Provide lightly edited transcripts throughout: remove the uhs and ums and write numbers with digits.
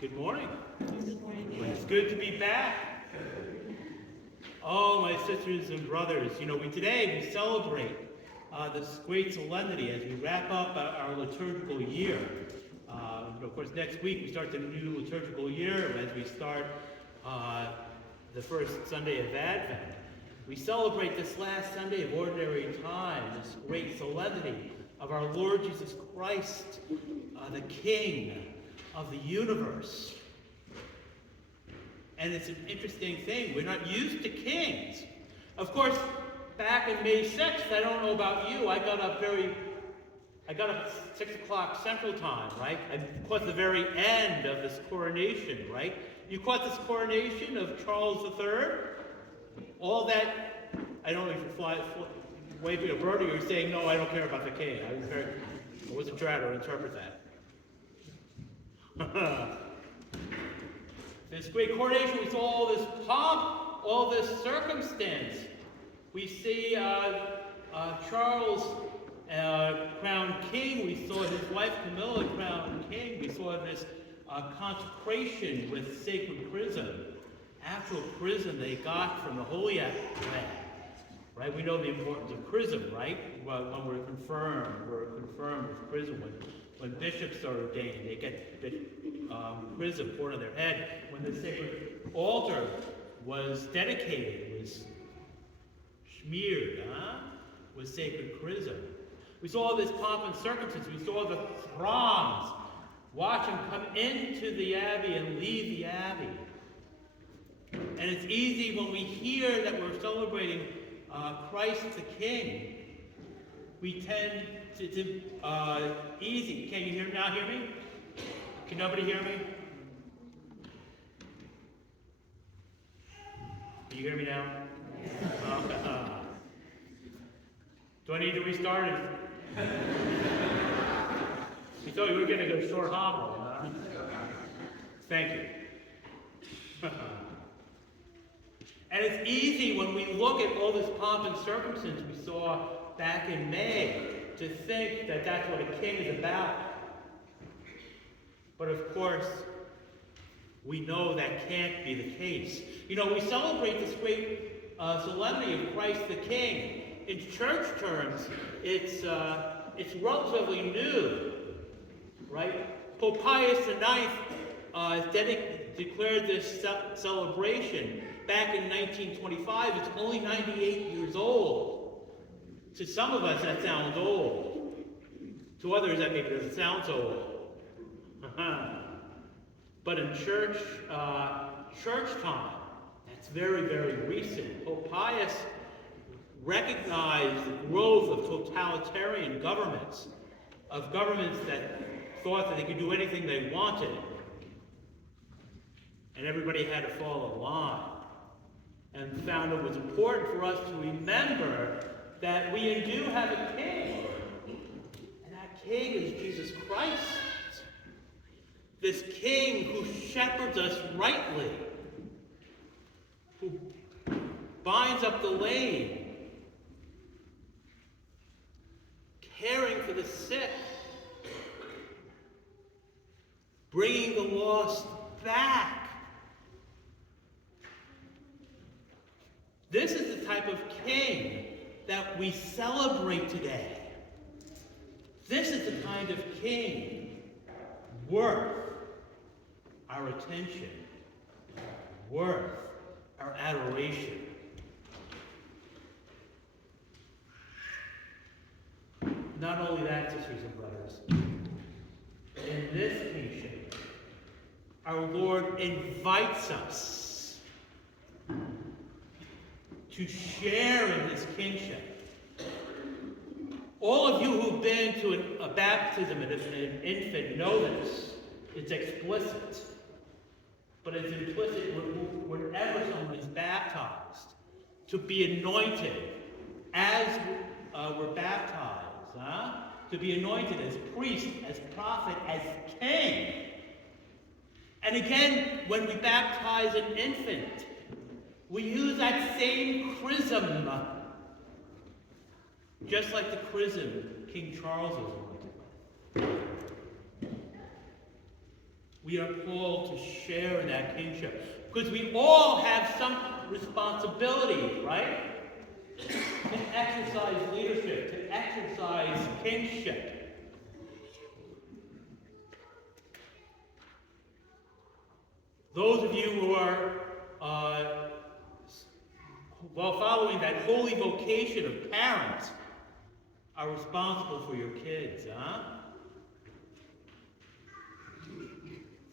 Good morning. It's good to be back. Oh, my sisters and brothers, today we celebrate this great solemnity as we wrap up our liturgical year. Of course, next week we start the new liturgical year as we start the first Sunday of Advent. We celebrate this last Sunday of Ordinary Time, this great solemnity of our Lord Jesus Christ, the King of the universe. And it's an interesting thing. We're not used to kings. Of course, back in May 6th, I don't know about you, I got up 6 o'clock Central Time, right? I caught the very end of this coronation, right? You caught this coronation of Charles III? All that, I don't know if you waving a bird or you're saying, no, I don't care about the king. I wasn't trying to interpret that. This great coronation, we saw all this pomp, all this circumstance. We see Charles crowned king. We saw his wife Camilla crowned king. We saw this consecration with sacred chrism, actual chrism they got from the Holy Land. Right? We know the importance of chrism, right? When we're confirmed with chrism. When bishops are ordained, they get chrism poured on their head. When the sacred altar was dedicated, it was smeared with sacred chrism. We saw all this pomp and circumstance. We saw the throngs watch him come into the abbey and leave the abbey. And it's easy when we hear that we're celebrating Christ the King, we tend to easy. Can you hear me? Can nobody hear me? Can you hear me now? Do I need to restart it? We thought we were going to go short homily, huh? Thank you. And it's easy when we look at all this pomp and circumstance we saw back in May to think that that's what a king is about. But of course, we know that can't be the case. We celebrate this great solemnity of Christ the King. In church terms, it's relatively new, right? Pope Pius IX declared this celebration back in 1925. It's only 98 years old. To some of us, that sounds old. To others, that maybe doesn't sound so old. But in church time, that's very, very recent. Pope Pius recognized the growth of totalitarian governments, of governments that thought that they could do anything they wanted, and everybody had to fall in line. And found it was important for us to remember that we do have a king, and that king is Jesus Christ. This king who shepherds us rightly, who binds up the lame, caring for the sick, bringing the lost back. This is the type of king that we celebrate today. This is the kind of king worth our attention, worth our adoration. Not only that, sisters and brothers, in this kingship, our Lord invites us to share in his kingship. All of you who've been to a baptism as an infant know this. It's explicit. But it's implicit whenever someone is baptized, to be anointed as we're baptized. To be anointed as priest, as prophet, as king. And again, when we baptize an infant, we use that same chrism, just like the chrism King Charles was anointed with. We are called to share in that kingship. Because we all have some responsibility, right? To exercise leadership, to exercise kingship. Those of you who are following that holy vocation of parents are responsible for your kids, huh?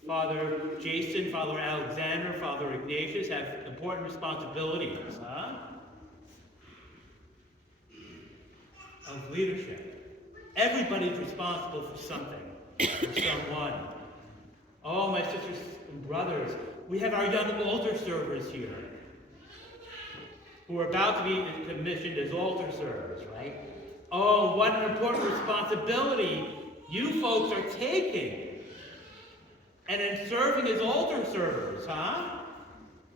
Father Jason, Father Alexander, Father Ignatius have important responsibilities, huh? Of leadership. Everybody's responsible for something, for someone. Oh, my sisters and brothers, we have our young altar servers here who are about to be commissioned as altar servers, right? Oh, what an important responsibility you folks are taking. And in serving as altar servers, huh?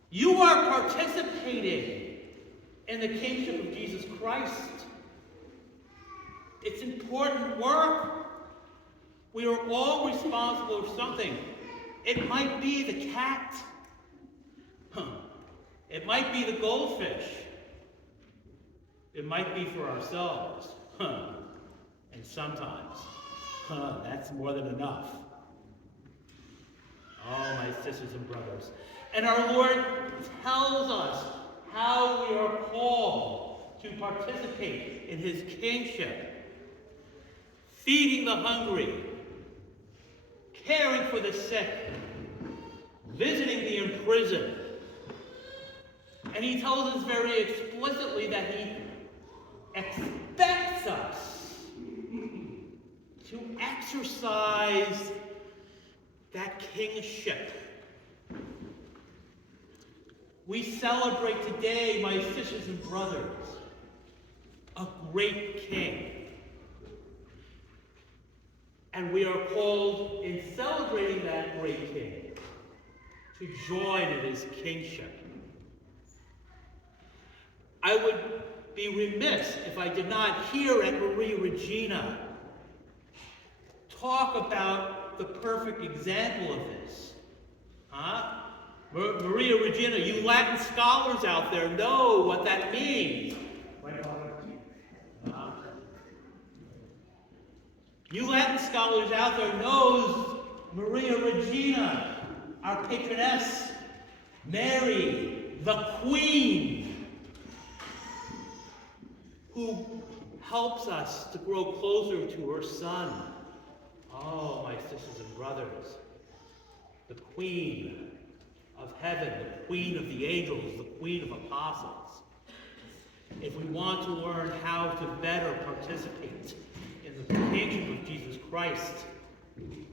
You are participating in the kingship of Jesus Christ. It's important work. We are all responsible for something. It might be the cat. It might be the goldfish. It might be for ourselves. And sometimes, that's more than enough. Oh, my sisters and brothers. And our Lord tells us how we are called to participate in his kingship. Feeding the hungry, caring for the sick, visiting the imprisoned. And he tells us very explicitly that he expects us to exercise that kingship. We celebrate today, my sisters and brothers, a great king. And we are called, in celebrating that great king, to join in his kingship. I would be remiss if I did not here at Regina talk about the perfect example of this. Huh? Maria Regina, you Latin scholars out there know what that means. You Latin scholars out there knows Maria Regina, our patroness, Mary, the Queen, who helps us to grow closer to her Son. Oh, my sisters and brothers, the Queen of heaven, the Queen of the angels, the Queen of apostles. If we want to learn how to better participate in the kingship of Jesus Christ,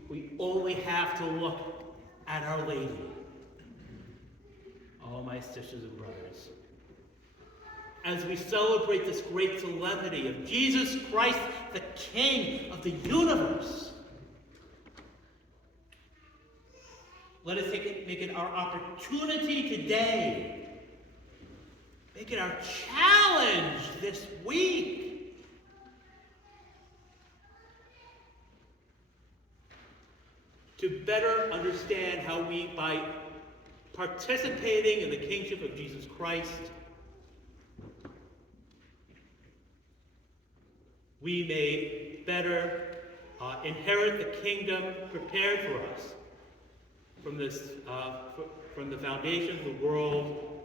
we only have to look at Our Lady. Oh, my sisters and brothers, as we celebrate this great solemnity of Jesus Christ, the King of the universe, let us make it our opportunity today. Make it our challenge this week. To better understand how we, by participating in the kingship of Jesus Christ, we may better inherit the kingdom prepared for us from the foundation of the world,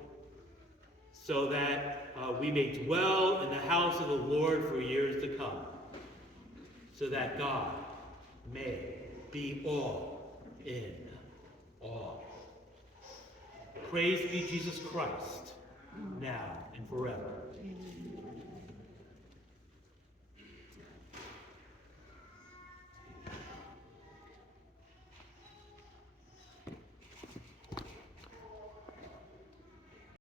so that we may dwell in the house of the Lord for years to come, so that God may be all in all. Praise be Jesus Christ, now and forever.